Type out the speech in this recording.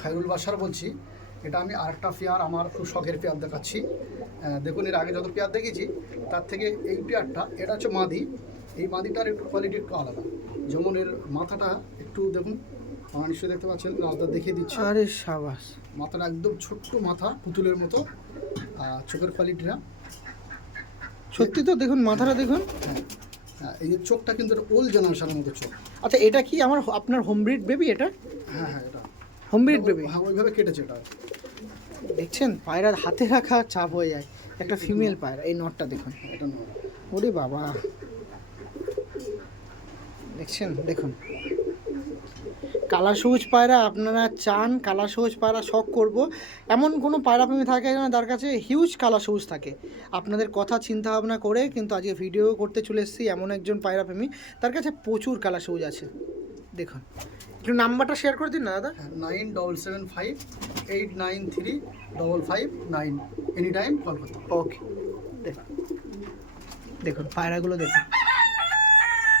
খায়রুল বাশার বলছি। এটা আমি আরেকটা পেয়ার, আমার খুব শখের পেয়ার দেখাচ্ছি। দেখুন, এর আগে যত পেয়ার দেখেছি তার থেকে এই পেয়ারটা, এটা হচ্ছে মাদি। এই মাদিটার একটু কোয়ালিটি একটু আলাদা। যেমন এর মাথাটা একটু দেখুন, নিশ্চয়ই দেখতে পাচ্ছেন, রাজদা দেখিয়ে দিচ্ছে। আরে সাবাস, মাথাটা একদম ছোট্ট মাথা, পুতুলের মতো। চোখের কোয়ালিটিটা সত্যি তো দেখুন, মাথাটা দেখুন। এই যে চোখটা কিন্তু এটা ওল্ড জেনারেশনের মতো চোখ। আচ্ছা, এটা কি আপনার হোম ব্রিড বেবি? এটা হ্যাঁ হ্যাঁ, এটা হোম ব্রিড বেবি। হ্যাঁ, ওইভাবে কেটেছে এটা। দেখছেন, পায়রা হাতে রাখা চাপ হয়ে যায়। একটা ফিমেল পায়রা, এই নটটা দেখুন। এটা নয়। ওরে বাবা, দেখছেন, দেখুন কালা সবুজ পায়রা আপনারা চান, কালা সবুজ পায়রা শখ করব, এমন কোনো পায়রা প্রেমী থাকে না তার কাছে হিউজ কালা সবুজ থাকে। আপনাদের কথা চিন্তা ভাবনা করে কিন্তু আজকে ভিডিও করতে চলে এসেছি এমন একজন পায়রা প্রেমী, তার কাছে প্রচুর কালা সবুজ আছে। দেখুন, একটু নাম্বারটা শেয়ার করে দিন না দাদা। 9775893559, এনি টাইম কল করতে। ওকে, দেখুন দেখুন পায়রাগুলো দেখুন।